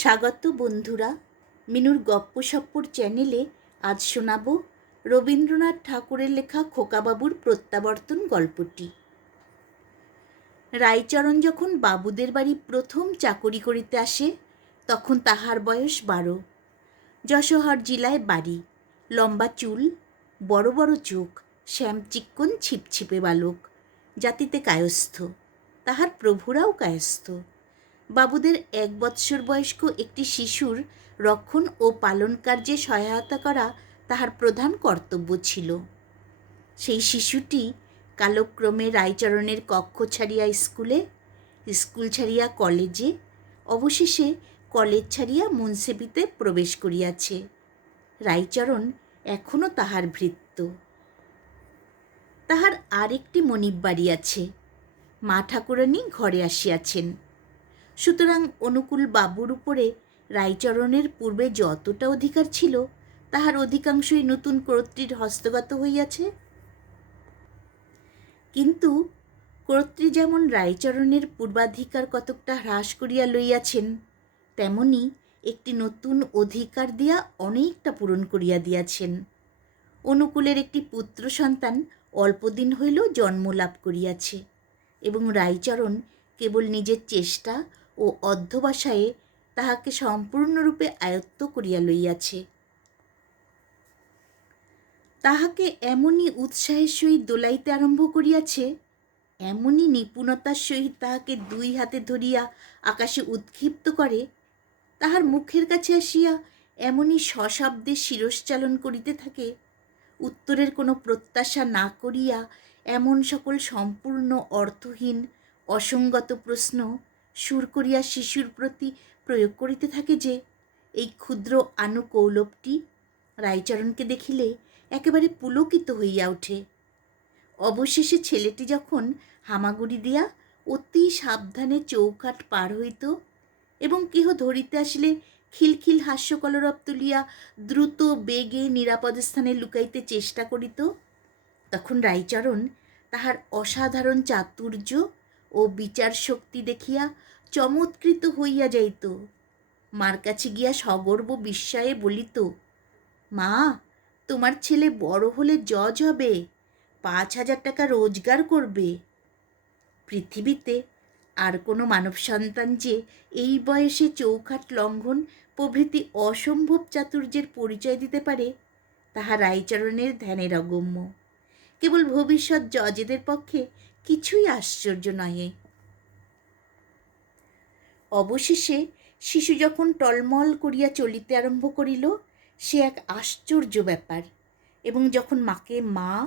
স্বাগত বন্ধুরা, মিনুর গপ্পসপ্পর চ্যানেলে আজ শোনাব রবীন্দ্রনাথ ঠাকুরের লেখা খোকাবাবুর প্রত্যাবর্তন গল্পটি। রায়চরণ যখন বাবুদের বাড়ি প্রথম চাকরি করিতে আসে, তখন তাহার বয়স বারো। যশোহর জেলায় বাড়ি, লম্বা চুল, বড় বড় চোখ শ্যাম চিক্কন ছিপছিপে বালক, জাতিতে কায়স্থ, তাহার প্রভুরাও কায়স্থ। বাবুদের এক বৎসর বয়স্ক একটি শিশুর রক্ষণ ও পালন কার্যে সহায়তা করা তাহার প্রধান কর্তব্য ছিল। সেই শিশুটি কালক্রমে রায়চরণের কক্ষ ছাড়িয়া স্কুলে, স্কুল ছাড়িয়া কলেজে, অবশেষে কলেজ ছাড়িয়া মুন্সেবিতে প্রবেশ করিয়াছে। রায়চরণ এখনও তাহার ভৃত্য। তাহার আরেকটি মনিব বাড়ি আছে। মা ঠাকুরানী ঘরে আসিয়াছেন। সুতরাং অনুকূল বাবুর উপরে রায়চরণের পূর্বে যতটা অধিকার ছিল, তাহার অধিকাংশই নতুন কর্ত্রীর হস্তগত হইয়াছে। কিন্তু কর্ত্রী যেমন রায়চরণের পূর্বাধিকার কতকটা হ্রাস করিয়া লইয়াছেন, তেমনি একটি নতুন অধিকার দিয়া অনেকটা পূরণ করিয়া দিয়াছেন। অনুকূলের একটি পুত্র সন্তান অল্পদিন হইলেও জন্ম লাভ করিয়াছে এবং রায়চরণ কেবল নিজের চেষ্টা ও অধ্যবাসায়ে তাহাকে সম্পূর্ণরূপে আয়ত্ত করিয়া লইয়াছে। তাহাকে এমনই উৎসাহের সহিত দোলাইতে আরম্ভ করিয়াছে, এমনই নিপুণতার সহিত তাহাকে দুই হাতে ধরিয়া আকাশে উৎক্ষিপ্ত করে, তাহার মুখের কাছে আসিয়া এমনই সশব্দে শিরশ্চালন করিতে থাকে, উত্তরের কোনো প্রত্যাশা না করিয়া এমন সকল সম্পূর্ণ অর্থহীন, অসঙ্গত প্রশ্ন সুর করিয়া শিশুর প্রতি প্রয়োগ করিতে থাকে যে, এই ক্ষুদ্র আনুকৌলভটি রায়চরণকে দেখিলে একেবারে পুলকিত হইয়া ওঠে। অবশেষে ছেলেটি যখন হামাগুড়ি দিয়া অতি সাবধানে চৌকাঠ পার হইত এবং কেহ ধরিতে আসিলে খিলখিল হাস্যকলরব তুলিয়া দ্রুত বেগে নিরাপদ স্থানে লুকাইতে চেষ্টা করিত, তখন রায়চরণ তাহার অসাধারণ চাতুর্য ও বিচার শক্তি দেখিয়া চমৎকৃত হইয়া যাইত। মার কাছে গিয়া সগর্ব বিস্ময়ে বলিত, মা, তোমার ছেলে বড় হলে জজ হবে, পাঁচ হাজার টাকা রোজগার করবে। পৃথিবীতে আর কোনো মানব সন্তান যে এই বয়সে চৌখাট লঙ্ঘন প্রভৃতি অসম্ভব চাতুর্যের পরিচয় দিতে পারে, তাহা রায়চরণের ধ্যানের অগম্য। কেবল ভবিষ্যৎ জজেদের পক্ষে কিছুই আশ্চর্য নহে। অবশেষে শিশু যখন টলমল করিয়া চলিতে আরম্ভ করিল, সে এক আশ্চর্য ব্যাপার। এবং যখন মাকে মা,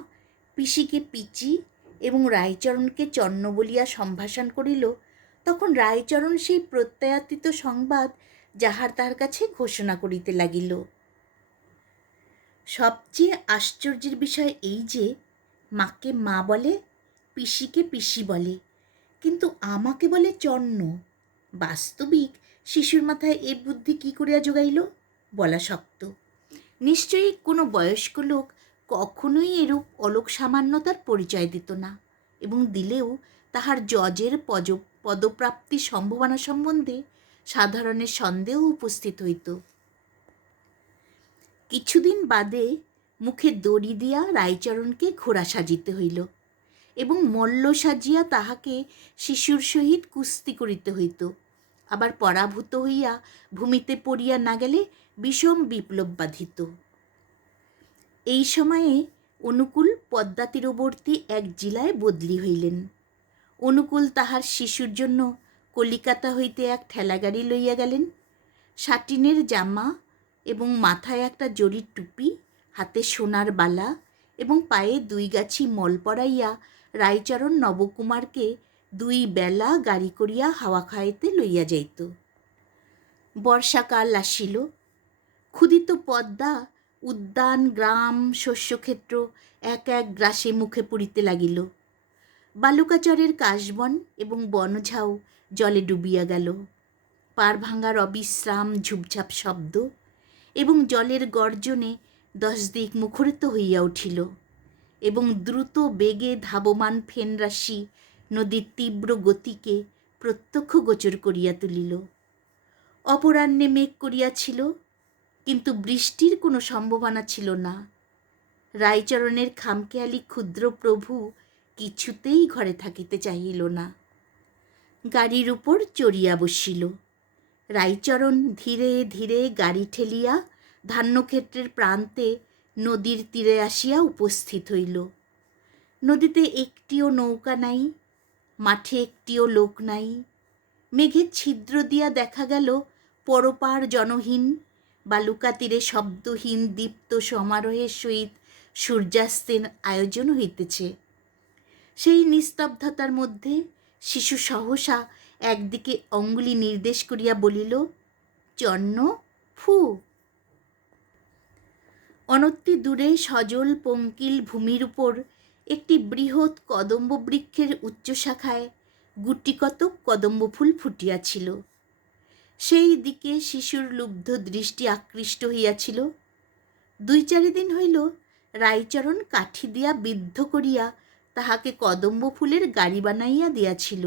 পিসিকে পিচি এবং রায়চরণকে চন্ন বলিয়া সম্ভাষণ করিল, তখন রায়চরণ সেই প্রত্যয়াতীত সংবাদ যাহার তাহার কাছে ঘোষণা করিতে লাগিল। সবচেয়ে আশ্চর্যের বিষয় এই যে, মাকে মা বলে পিসিকে পিসি বলে। কিন্তু আমাকে বলে চন্ন। বাস্তবিক শিশুর মাথায় এ বুদ্ধি কী করিয়া যোগাইল বলা শক্ত। নিশ্চয়ই কোনো বয়স্ক লোক কখনোই এরূপ অলোক সামান্যতার পরিচয় দিত না এবং দিলেও তাহার জজের পজ, পদপ্রাপ্তি সম্ভাবনা সম্বন্ধে সাধারণের সন্দেহ উপস্থিত হইত। কিছুদিন বাদে মুখে দড়ি দিয়া রায়চরণকে ঘোড়া সাজিতে হইল। এবং মল্ল সাজিয়া তাহাকে শিশুর সহিত কুস্তি করিতে হইত। আবার পরাভূত হইয়া ভূমিতে পড়িয়া না গেলে বিষম বিপ্লব বাধিত। এই সময়ে অনুকূল পদ্মা তীরবর্তী এক জেলায় বদলি হইলেন। অনুকূল তাহার শিশুর জন্য কলিকাতা হইতে এক ঠেলাগাড়ি লইয়া গেলেন। সাটিনের জামা এবং মাথায় একটা জরির টুপি, হাতে সোনার বালা এবং পায়ে দুই গাছি মল পড়াইয়া রায়চরণ নবকুমারকে দুই বেলা গাড়ি করিয়া হাওয়া খাইতে লইয়া যাইত। বর্ষাকাল আসিল। ক্ষুদিত পদ্মা, উদ্যান, গ্রাম, শস্যক্ষেত্র এক এক গ্রাসে মুখে পড়িতে লাগিল। বালুকাচরের কাশবন এবং বনঝাউ জলে ডুবিয়া গেল। পার ভাঙার অবিশ্রাম, ঝুপঝাপ শব্দ এবং জলের গর্জনে দশ দিক মুখরিত হইয়া উঠিল। এবং দ্রুত বেগে ধাবমান ফেনরাশি নদীর তীব্র গতিকে প্রত্যক্ষ গোচর করিয়া তুলিল। অপরাহ্নে মেঘ করিয়াছিল, কিন্তু বৃষ্টির কোনো সম্ভাবনা ছিল না। রায়চরণের খামখেয়ালি ক্ষুদ্র প্রভু কিছুতেই ঘরে থাকিতে চাহিল না। গাড়ির উপর চড়িয়া বসিল। রায়চরণ ধীরে ধীরে গাড়ি ঠেলিয়া ধান্যক্ষেত্রের প্রান্তে নদীর তীরে আসিয়া উপস্থিত হইল। নদীতে একটিও নৌকা নাই, মাঠে একটিও লোক নাই। মেঘের ছিদ্র দিয়া দেখা গেল পরপার জনহীন, বালুকা তীরে শব্দহীন দীপ্ত সমারোহের সহিত সূর্যাস্তের আয়োজন হইতেছে। সেই নিস্তব্ধতার মধ্যে শিশু সহসা একদিকে অঙ্গুলি নির্দেশ করিয়া বলিল, চন্ন, ফু। অনতি দূরে সজল পঙ্কিল ভূমির উপর একটি বৃহৎ কদম্ব বৃক্ষের উচ্চ শাখায় গুটিকতক কদম্ব ফুল ফুটিয়াছিল। সেই দিকে শিশুর লুব্ধ দৃষ্টি আকৃষ্ট হইয়াছিল। দুই চারিদিন হইল রায়চরণ কাঠি দিয়া বিদ্ধ করিয়া তাহাকে কদম্ব ফুলের গাড়ি বানাইয়া দিয়াছিল।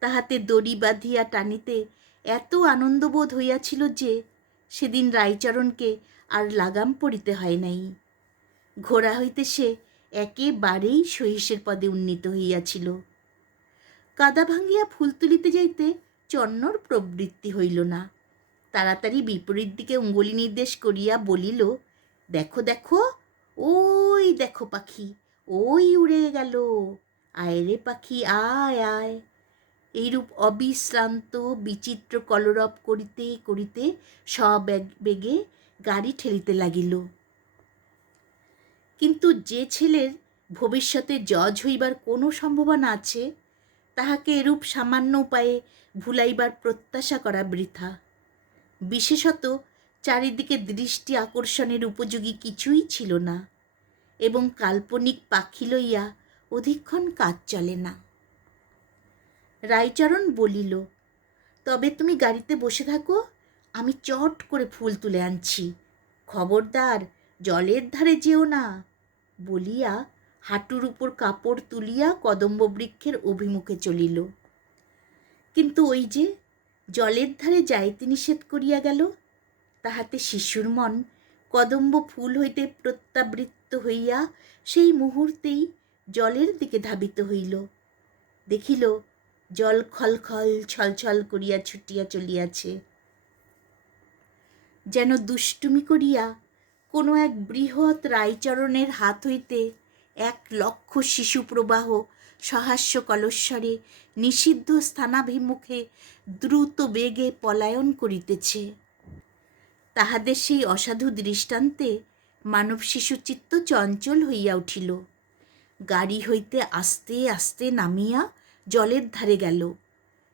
তাহাতে দড়ি বাঁধিয়া টানিতে এত আনন্দবোধ হইয়াছিল যে সেদিন রায়চরণকে আর লাগাম পড়িতে হয় নাই। ঘোড়া হইতে সে একেবারেই সহিসের পদে উন্নীত হইয়াছিল। কাদা ভাঙ্গিয়া ফুল তুলিতে যাইতে চন্নর প্রবৃত্তি হইল না। তাড়াতাড়ি বিপরীত দিকে অঙ্গুলি নির্দেশ করিয়া বলিল, দেখো দেখো, ওই দেখো পাখি, ওই উড়ে গেল। আয় রে পাখি, আয় আয়। এইরূপ অবিশ্রান্ত, বিচিত্র কলরব করিতে করিতে সব বেগে গাড়ি ঠেলিতে লাগিল। কিন্তু যে ছেলের ভবিষ্যতে জজ হইবার কোনো সম্ভাবনা আছে, তাহাকে এরূপ সামান্য উপায়ে ভুলাইবার প্রত্যাশা করা বৃথা। বিশেষত চারিদিকে দৃষ্টি আকর্ষণের উপযোগী কিছুই ছিল না এবং কাল্পনিক পাখি লইয়া অধিকক্ষণ কাজ চলে না। রায়চরণ বলিল, তবে তুমি গাড়িতে বসে থাকো আমি চট করে ফুল তুলে আনছি। খবরদার, জলের ধারে যেও না। বলিয়া হাঁটুর উপর কাপড় তুলিয়া কদম্ব বৃক্ষের অভিমুখে চলিল। কিন্তু ওই যে জলের ধারে যাইতে নিষেধ করিয়া গেল, তাহাতে শিশুর মন কদম্ব ফুল হইতে প্রত্যাবৃত্ত হইয়া সেই মুহূর্তেই জলের দিকে ধাবিত হইল। দেখিল জল খলখল ছলছল করিয়া ছুটিয়া চলিয়াছে। যেন দুষ্টুমি করিয়া কোনো এক বৃহৎ রায়চরণের হাত হইতে এক লক্ষ শিশু প্রবাহ সহাস্য কলস্বরে নিষিদ্ধ স্থানাভিমুখে দ্রুত বেগে পলায়ন করিতেছে। তাহাদের সেই অসাধু দৃষ্টান্তে মানব শিশুচিত্ত চঞ্চল হইয়া উঠিল। গাড়ি হইতে আস্তে আস্তে নামিয়া জলের ধারে গেল।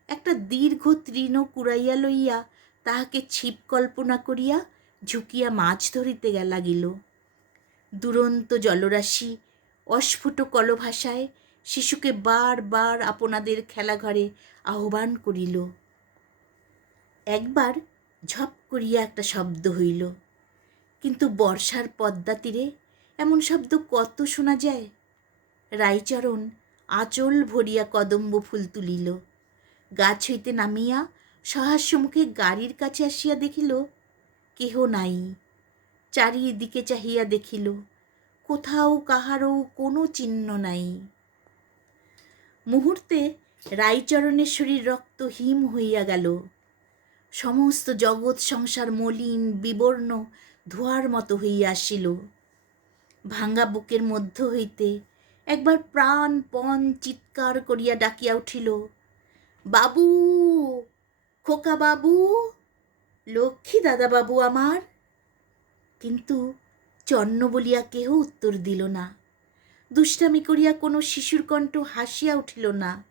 একটা দীর্ঘ তৃণ কুড়াইয়া লইয়া তাহাকে ছিপ কল্পনা করিয়া ঝুঁকিয়া মাছ ধরিতে লাগিল। দুরন্ত জলরাশি, অস্ফুট কলভাষায় শিশুকে বার বার আপনাদের খেলাঘরে আহ্বান করিল। একবার ঝপ করিয়া একটা শব্দ হইল। কিন্তু বর্ষার পদ্মা তীরে এমন শব্দ কত শোনা যায়? রাইচরণ আঁচল ভরিয়া কদম্ব ফুল তুলিল। গাছ হইতে নামিয়া সহাস্য মুখে গাড়ির কাছে আসিয়া দেখিল, কেহ নাই। চারিদিকে চাহিয়া দেখিল, কোথাও কাহারও কোনো চিহ্ন নাই। মুহূর্তে রাইচরণের শরীর রক্ত হিম হইয়া গেল। সমস্ত জগৎ সংসার মলিন, বিবর্ণ, ধোয়ার মতো হইয়া আসিল। ভাঙ্গা বুকের মধ্য হইতে একবার প্রাণ পণ চিৎকার করিয়া ডাকিয়া উঠিল, বাবু খোকা বাবু লক্ষ্মী দাদা বাবু আমার। কিন্তু চন্ন বলিয়া কেহ উত্তর দিল না। দুষ্টামি করিয়া কোনো শিশুর কণ্ঠ হাসিয়া উঠিল না।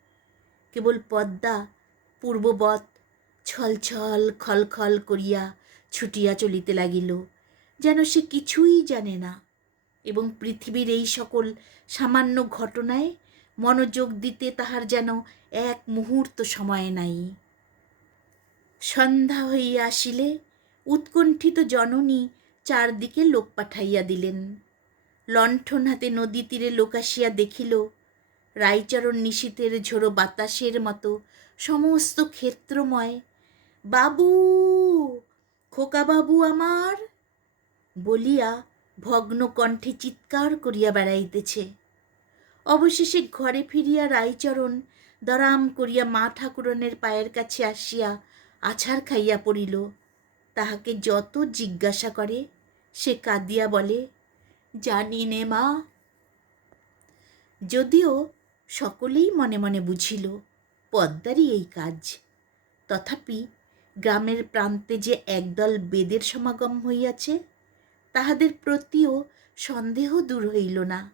কেবল পদ্মা, পূর্ববৎ ছলছল খলখল করিয়া ছুটিয়া চলিতে লাগিল, যেন সে কিছুই জানে না এবং পৃথিবীর এই সকল সামান্য ঘটনায় মনোযোগ দিতে তাহার যেন এক মুহূর্ত সময় নাই। সন্ধ্যা হইয়া আসিলে উৎকণ্ঠিত জননী চারদিকে লোক পাঠাইয়া দিলেন। লণ্ঠন হাতে নদী তীরে লোক আসিয়া দেখিল রাইচরণ নিশীতের ঝোড়ো বাতাসের মতো সমস্ত ক্ষেত্রময়। বাবু, খোকা বাবু আমার! বলিয়া ভগ্ন কণ্ঠে চিৎকার করিয়া বেড়াইতেছে। অবশেষে ঘরে ফিরিয়া রায়চরণ দরাম করিয়া মা ঠাকুরনের পায়ের কাছে আসিয়া আছাড় খাইয়া পড়িল। তাহাকে যত জিজ্ঞাসা করে, সে কাঁদিয়া বলে, জানি নে মা যদিও সকলেই মনে মনে বুঝিল, পদ্মারই এই কাজ। তথাপি গ্রামের প্রান্তে যে একদল বেদের সমাগম হইয়াছে, তাহাদের প্রতিও সন্দেহ দূর হইল না।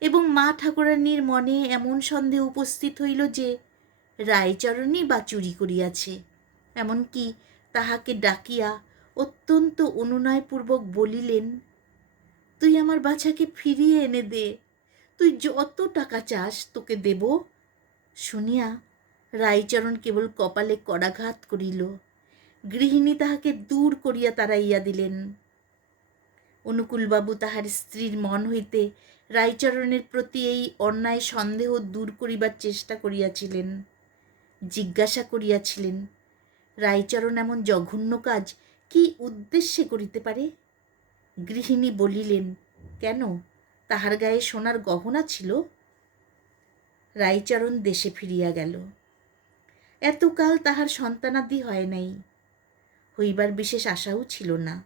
এবং মা ঠাকুরানীর মনে এমন সন্দেহ উপস্থিত হইল যে, রায়চরণই বা চুরি করিয়াছে। এমনকি তাহাকে ডাকিয়া অত্যন্ত অনুনয়পূর্বক বলিলেন, তুই আমার বাছাকে ফিরিয়ে এনে দে, তুই যত টাকা চাস তোকে দেব। শুনিয়া রায়চরণ কেবল কপালে কড়াঘাত করিল। গৃহিণী তাহাকে দূর করিয়া তাড়াইয়া দিলেন। অনুকূলবাবু তাহার স্ত্রীর মন হইতে রায়চরণের প্রতি এই অন্যায় সন্দেহ দূর করিবার চেষ্টা করিয়াছিলেন, জিজ্ঞাসা করিয়াছিলেন রায়চরণ এমন জঘন্য কাজ কি উদ্দেশ্যে করিতে পারে? গৃহিণী বলিলেন, কেন? তাহার গায়ে সোনার গহনা ছিল? রায়চরণ দেশে ফিরিয়া গেল। এতকাল তাহার সন্তানাদি হয় নাই। হইবার বিশেষ আশাও ছিল না।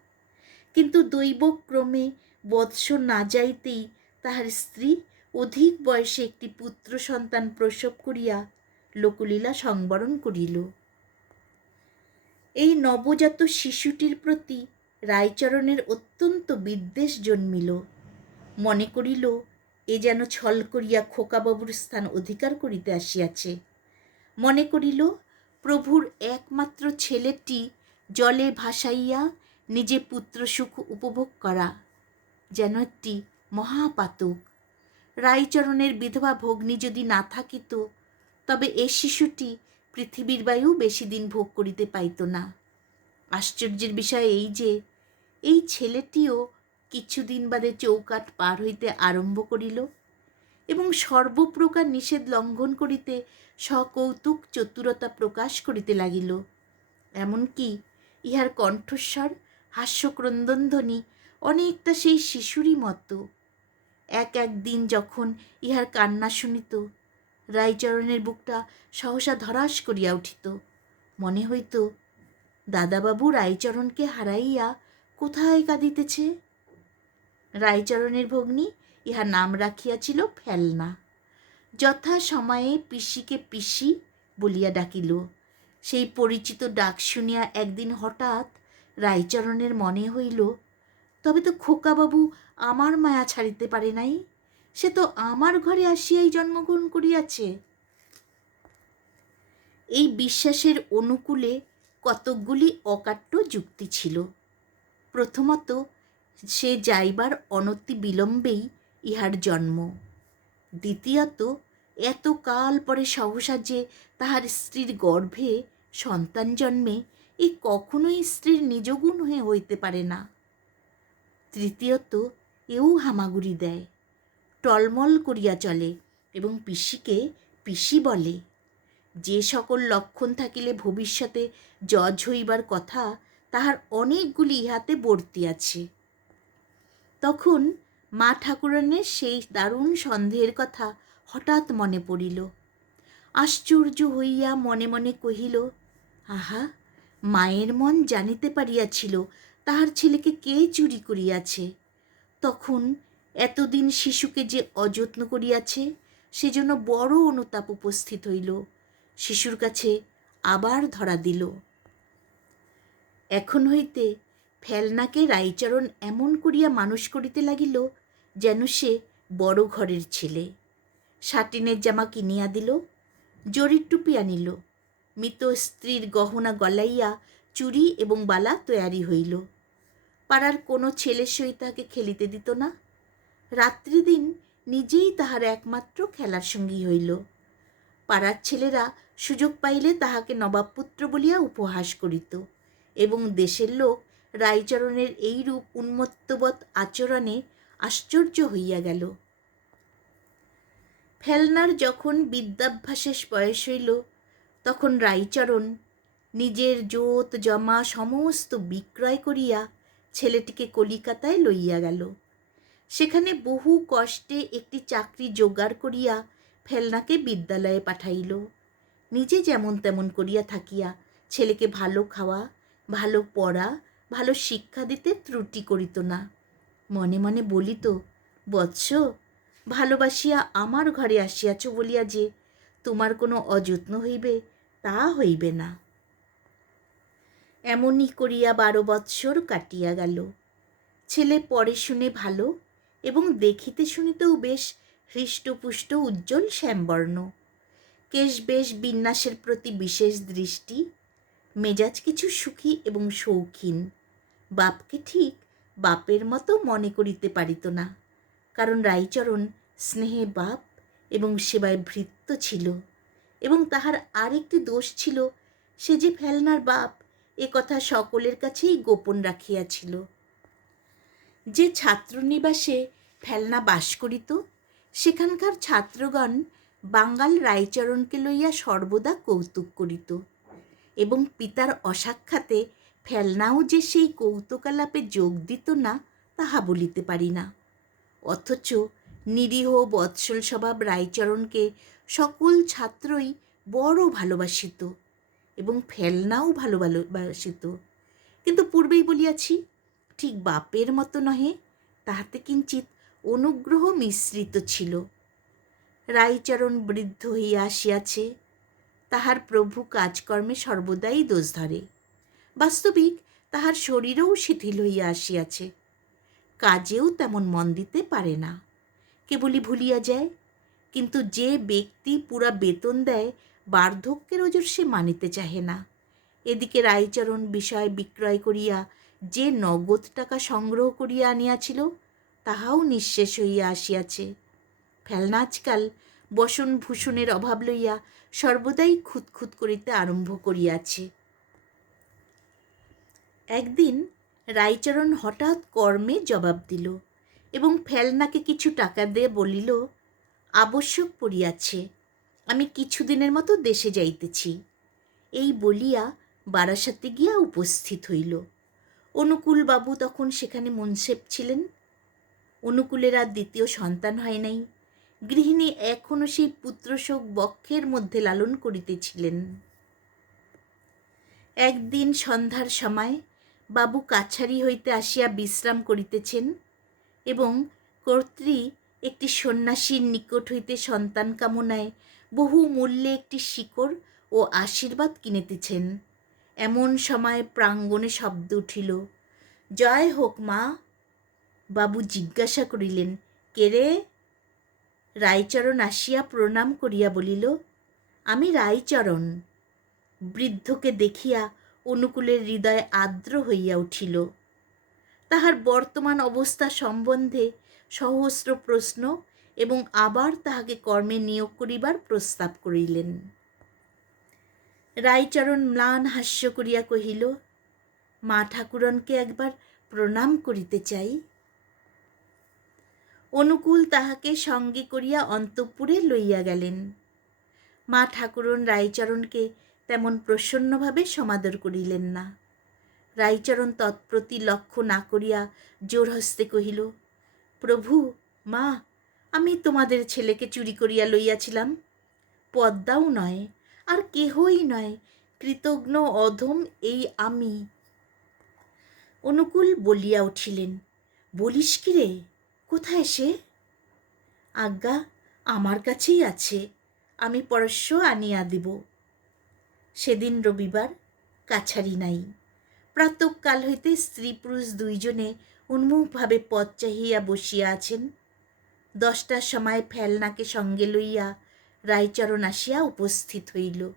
কিন্তু দৈবক্রমে বৎস না যাইতেই তাহার স্ত্রী অধিক বয়সে একটি পুত্র সন্তান প্রসব করিয়া লোকলীলা সংবরণ করিল। এই নবজাত শিশুটির প্রতি রায়চরণের অত্যন্ত বিদ্বেষ জন্মিল। মনে করিল, এ যেন ছল করিয়া খোকাবাবুর স্থান অধিকার করিতে আসিয়াছে। মনে করিল, প্রভুর একমাত্র ছেলেটি জলে ভাসাইয়া নিজে পুত্র সুখ উপভোগ করা যেন একটি মহাপাতক। রায়চরণের বিধবা ভগ্নী যদি না থাকিত, তবে এ শিশুটি পৃথিবীর বায়ু বেশি দিন ভোগ করিতে পাইত না। আশ্চর্যের বিষয় এই যে, এই ছেলেটিও কিছুদিন বাদে চৌকাঠ পার হইতে আরম্ভ করিল এবং সর্বপ্রকার নিষেধ লঙ্ঘন করিতে সকৌতুক চতুরতা প্রকাশ করিতে লাগিল। এমনকি ইহার কণ্ঠস্বর হাস্যক্রন্দনধ্বনি অনেকটা সেই শিশুরই মতো। এক এক দিন যখন ইহার কান্না শুনিত রায়চরণের বুকটা সহসা ধরাস করিয়া উঠিত। মনে হইত, দাদাবাবু রায়চরণকে হারাইয়া কোথায় কাঁদিতেছে? রায়চরণের ভগ্নী ইহা নাম রাখিয়াছিল ফেলনা। যথা সময়ে পিসিকে পিসি বলিয়া ডাকিল। সেই পরিচিত ডাক শুনিয়া একদিন হঠাৎ রায়চরণের মনে হইল, তবে তো খোকাবাবু আমার মায়া ছাড়িতে পারে নাই? সে তো আমার ঘরে আসিয়াই জন্মগ্রহণ করিয়াছে। এই বিশ্বাসের অনুকূলে কতকগুলি অকাট্য যুক্তি ছিল। প্রথমত, সে যাইবার অনতি বিলম্বেই ইহার জন্ম। দ্বিতীয়ত, এত কাল পরে সহসা যে তাহার স্ত্রীর গর্ভে সন্তান জন্মে, এ কখনোই স্ত্রীর নিজগুণ হয়ে হইতে পারে না। তৃতীয়ত, এও হামাগুড়ি দেয়। টলমল করিয়া চলে এবং পিসিকে পিসি বলে, যে সকল লক্ষণ থাকিলে ভবিষ্যতে জজ হইবার কথা তাহার অনেকগুলি ইহাতে বর্তি আছে তখন মা ঠাকুরানের সেই দারুণ সন্দেহের কথা হঠাৎ মনে পড়িল। আশ্চর্য হইয়া মনে মনে কহিল, আহা, মায়ের মন জানিতে পারিয়াছিল তাহার ছেলেকে কে চুরি করিয়াছে তখন এতদিন শিশুকে যে অযত্ন করিয়াছে, সেজন্য বড় অনুতাপ উপস্থিত হইল। শিশুর কাছে আবার ধরা দিল। এখন হইতে ফেলনাকে রাইচরণ এমন করিয়া মানুষ করিতে লাগিল, যেন সে বড় ঘরের ছেলে। সাটিনের জামা কিনিয়া দিল, জরির টুপি আনিল, মৃত স্ত্রীর গহনা গলাইয়া চুরি এবং বালা তৈয়ারি হইল। পাড়ার কোনো ছেলের সহিত তাহাকে খেলিতে দিত না। রাত্রিদিন নিজেই তাহার একমাত্র খেলার সঙ্গী হইল। পাড়ার ছেলেরা সুযোগ পাইলে তাহাকে নবাবপুত্র বলিয়া উপহাস করিত এবং দেশের লোক রায়চরণের এইরূপ উন্মত্তবৎ আচরণে আশ্চর্য হইয়া গেল। ফেলনার যখন বিদ্যাভ্যাসের বয়স হইল, তখন রায়চরণ নিজের জোত জমা সমস্ত বিক্রয় করিয়া ছেলেটিকে কলিকাতায় লইয়া গেল। সেখানে বহু কষ্টে একটি চাকরি জোগাড় করিয়া ফেলনাকে বিদ্যালয়ে পাঠাইল। নিজে যেমন তেমন করিয়া থাকিয়া ছেলেকে ভালো খাওয়া, ভালো পড়া, ভালো শিক্ষা দিতে ত্রুটি করিত না। মনে মনে বলিত, বৎস, ভালোবাসিয়া আমার ঘরে আসিয়াছ বলিয়া যে তোমার কোনো অযত্ন হইবে, তা হইবে না। এমনই করিয়া বারো বৎসর কাটিয়া গেল। ছেলে পড়ে শুনে ভালো এবং দেখিতে শুনিতেও বেশ হৃষ্টপুষ্ট, উজ্জ্বল শ্যামবর্ণ। কেশ বেশ বিন্যাসের প্রতি বিশেষ দৃষ্টি, মেজাজ কিছু সুখী এবং শৌখিন। বাপকে ঠিক বাপের মতো মনে করিতে পারিত না, কারণ রাইচরণ স্নেহে বাপ এবং সেবায় ভৃত্য ছিল এবং তাহার আরেকটি দোষ ছিল, সে যে ফেলনার বাপ এ কথা সকলের কাছেই গোপন রাখিয়াছিল। যে ছাত্রনিবাসে ফেলনা বাস করিত, সেখানকার ছাত্রগণ বাঙ্গাল রায়চরণকে লইয়া সর্বদা কৌতুক করিত এবং পিতার অসাক্ষাতে ফেলনাও যে সেই কৌতুকালাপে যোগ দিত না, তাহা বলিতে পারি না। অথচ নিরীহ বৎসল স্বভাব রায়চরণকে সকল ছাত্রই বড় ভালোবাসিত এবং ফেলনাও ভালো ভালোবাসিত। কিন্তু পূর্বেই বলিয়াছি, ঠিক বাপের মতো নহে, তাহাতে কিঞ্চিত অনুগ্রহ মিশ্রিত ছিল। রায়চরণ বৃদ্ধ হইয়া আসিয়াছে, তাহার প্রভু কাজকর্মে সর্বদাই দোষ ধরে। বাস্তবিক তাহার শরীরও শিথিল হইয়া আসিয়াছে, কাজেও তেমন মন দিতে পারে না। কেবলই ভুলিয়া যায়, কিন্তু যে ব্যক্তি পুরা বেতন দেয়, বার্ধক্যের ওজর সে মানিতে চাহে না। এদিকে রায়চরণ বিষয় বিক্রয় করিয়া যে নগদ টাকা সংগ্রহ করিয়া আনিয়াছিল তাহাও নিঃশেষ হইয়া আসিয়াছে। ফেলনা আজকাল বসন ভূষণের অভাব লইয়া সর্বদাই খুঁতখুত করিতে আরম্ভ করিয়াছে। একদিন রায়চরণ হঠাৎ কর্মে জবাব দিল এবং ফেলনাকে কিছু টাকা দিয়ে বলিল, আবশ্যক পড়িয়াছে, আমি কিছুদিনের মতো দেশে যাইতেছি। এই বলিয়া বারাসাতে গিয়া উপস্থিত হইল। অনুকূলবাবু তখন সেখানে মনসেপ ছিলেন। অনুকূলের আর দ্বিতীয় সন্তান হয় নাই। গৃহিণী এখনও সেই পুত্রশোক বক্ষের মধ্যে লালন করিতেছিলেন। একদিন সন্ধ্যার সময় বাবু কাছারি হইতে আসিয়া বিশ্রাম করিতেছেন এবং কর্ত্রী একটি সন্ন্যাসীর নিকট হইতে সন্তান কামনায় বহু মূল্যে একটি শিকড় ও আশীর্বাদ কিনেতেছেন। এমন সময় প্রাঙ্গণে শব্দ উঠিল, জয় হোক মা বাবু জিজ্ঞাসা করিলেন, কে রে? রায়চরণ আসিয়া প্রণাম করিয়া বলিল, আমি রায়চরণ। বৃদ্ধকে দেখিয়া অনুকূলের হৃদয় আর্দ্র হইয়া উঠিল। তাহার বর্তমান অবস্থা সম্বন্ধে সহস্র প্রশ্ন এবং আবার তাহাকে কর্মে নিয়োগ করিবার প্রস্তাব করিলেন। রায়চরণ ম্লান হাস্য করিয়া কহিল, মা ঠাকুরনকে একবার প্রণাম করিতে চাই। অনুকূল তাহাকে সঙ্গে করিয়া অন্তঃপুরে লইয়া গেলেন। মা ঠাকুরন রায়চরণকে তেমন প্রসন্নভাবে সমাদর করিলেন না। রায়চরণ তৎপ্রতি লক্ষ্য না করিয়া জোর হস্তে কহিল, প্রভু, মা, আমি তোমাদের ছেলেকে চুরি করিয়া লইয়াছিলাম। পদ্মাও নয়, আর কেহই নয় কৃতজ্ঞ অধম এই আমি। অনুকূল বলিয়া উঠিলেন, বলিস কি রে? কোথায় সে? আজ্ঞা, আমার কাছেই আছে। আমি পরশ্ব আনিয়া দিব। সেদিন রবিবার কাছারি নাই। প্রাতকাল হইতে স্ত্রী পুরুষ দুইজনে উন্মুখভাবে পথ চাহিয়া বসিয়া আছেন। দশটার সময় ফেলনাকে সঙ্গে লইয়া রায়চরণ আসিয়া উপস্থিত হইল।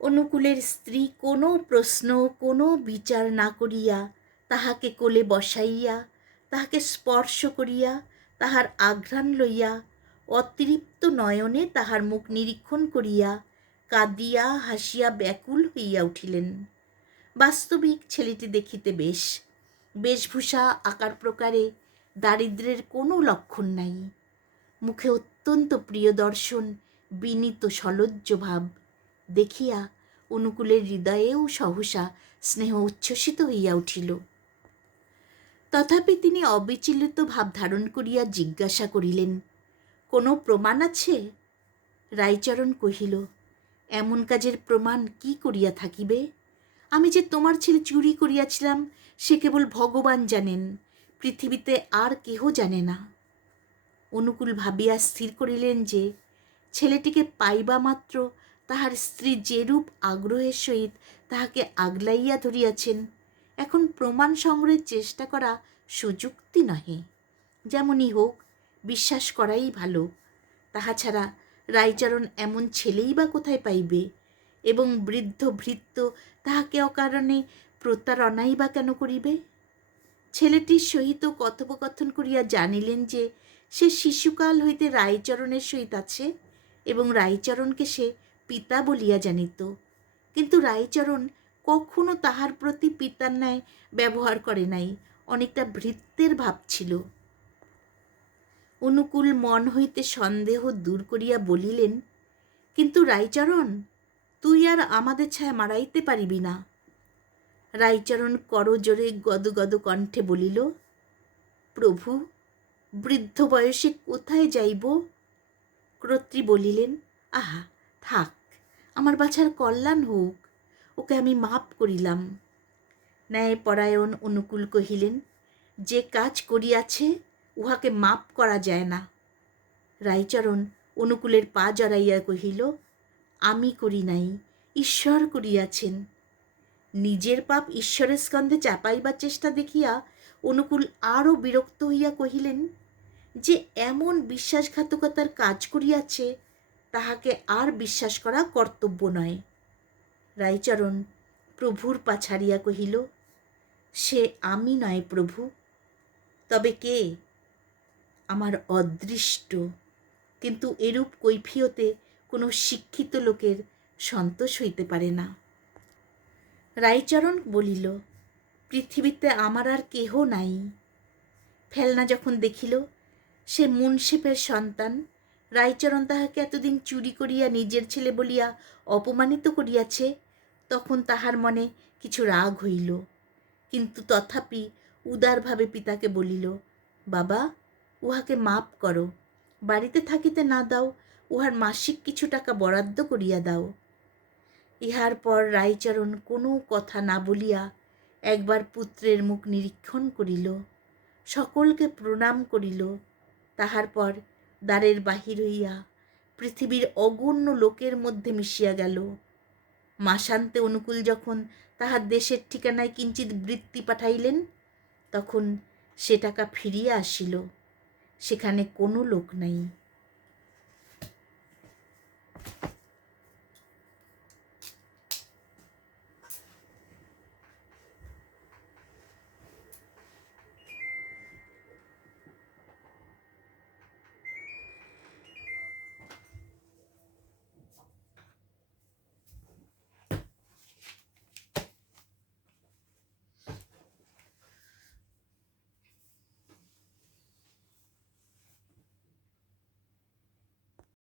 অনুকূলের স্ত্রী কোনো প্রশ্ন, কোনো বিচার না করিয়া তাহাকে কোলে বসাইয়া তাহাকে স্পর্শ করিয়া তাহার আঘ্রাণ লইয়া অতিরিক্ত নয়নে তাহার মুখ নিরীক্ষণ করিয়া কাঁদিয়া হাসিয়া ব্যাকুল হইয়া উঠিলেন। বাস্তবিক ছেলেটি দেখিতে বেশ, বেশভূষা আকার প্রকারে দারিদ্রের কোনো লক্ষণ নাই। মুখে অত্যন্ত প্রিয় দর্শন, বিনীত সলজ্জ ভাব, দেখিয়া অনুকূলের হৃদয়েও সহসা স্নেহ উচ্ছ্বসিত হইয়া উঠিল। তথাপি তিনি অবিচলিত ভাব ধারণ করিয়া জিজ্ঞাসা করিলেন, কোনো প্রমাণ আছে? রায়চরণ কহিল, এমন কাজের প্রমাণ কি করিয়া থাকিবে? আমি যে তোমার ছেলে চুরি করিয়াছিলাম, সে কেবল ভগবান জানেন, পৃথিবীতে আর কেহ জানে না। অনুকূল ভাবিয়া স্থির করিলেন যে, ছেলেটিকে পাইবা মাত্র তাহার স্ত্রী যেরূপ আগ্রহের সহিত তাহাকে আগলাইয়া ধরিয়াছেন এখন প্রমাণ সংগ্রহের চেষ্টা করা সুযুক্তি নহে। যেমনই হোক, বিশ্বাস করাই ভালো। তাহা ছাড়া রায়চরণ এমন ছেলেই বা কোথায় পাইবে? এবং বৃদ্ধ ভৃত্য তাহাকে অকারণে প্রতারণাই বা কেন করিবে? ছেলেটির সহিত কথোপকথন করিয়া জানিলেন যে, সে শিশুকাল হইতে রায়চরণের সহিত আছে এবং রায়চরণকে সে পিতা বলিয়া জানিত। কিন্তু রায়চরণ কখনো তাহার প্রতি পিতার ন্যায় ব্যবহার করে নাই, অনেকটা ভৃত্যের ভাব ছিল। অনুকূল মন হইতে সন্দেহ দূর করিয়া বলিলেন, কিন্তু রায়চরণ, তুই আর আমাদের ছায়া মারাইতে পারিবি না? রায়চরণ করজোরে গদগদ কণ্ঠে বলিল, প্রভু, বৃদ্ধ বয়সে কোথায় যাইব? কর্ত্রী বলিলেন, আহা, থাক, আমার বাছার কল্যাণ হোক। ওকে আমি মাপ করিলাম। ন্যায়পরায়ণ অনুকূল কহিলেন, যে কাজ করিয়াছে, উহাকে মাপ করা যায় না। রায়চরণ অনুকূলের পা জড়াইয়া কহিল, আমি করি নাই, ঈশ্বর করিয়াছেন। নিজের পাপ ঈশ্বরের স্কন্ধে চাপাইবার চেষ্টা দেখিয়া অনুকূল আরও বিরক্ত হইয়া কহিলেন, যে এমন বিশ্বাসঘাতকতার কাজ করিয়াছে, তাহাকে আর বিশ্বাস করা কর্তব্য নয়। রায়চরণ প্রভুর পা ছাড়িয়া কহিল, সে আমি নয় প্রভু, তবে কে? আমার অদৃষ্ট। কিন্তু এরূপ কৈফিয়তে কোনো শিক্ষিত লোকের সন্তোষ হইতে পারে না রায়চরণ বলিল, পৃথিবীতে আমার আর কেহ নাই ফেলনা যখন দেখিল, সে মুনশেপের সন্তান। রায়চরণ তাহাকে এতদিন চুরি করিয়া নিজের ছেলে বলিয়া অপমানিত করিয়াছে তখন তাহার মনে কিছু রাগ হইল। কিন্তু তথাপি উদারভাবে পিতাকে বলিল, বাবা, উহাকে মাপ করো। বাড়িতে থাকিতে না দাও, উহার মাসিক কিছু টাকা বরাদ্দ করিয়া দাও ইহার পর রায়চরণ কোনো কথা না বলিয়া একবার পুত্রের মুখ নিরীক্ষণ করিল। সকলকে প্রণাম করিল। তাহার পর দ্বারের বাহির হইয়া পৃথিবীর অগণ্য লোকের মধ্যে মিশিয়া গেল। মাসান্তে অনুকূল যখন তাহার দেশের ঠিকানায় কিঞ্চিত বৃত্তি পাঠাইলেন, তখন সে টাকা ফিরিয়া আসিল। সেখানে কোনো লোক নাই।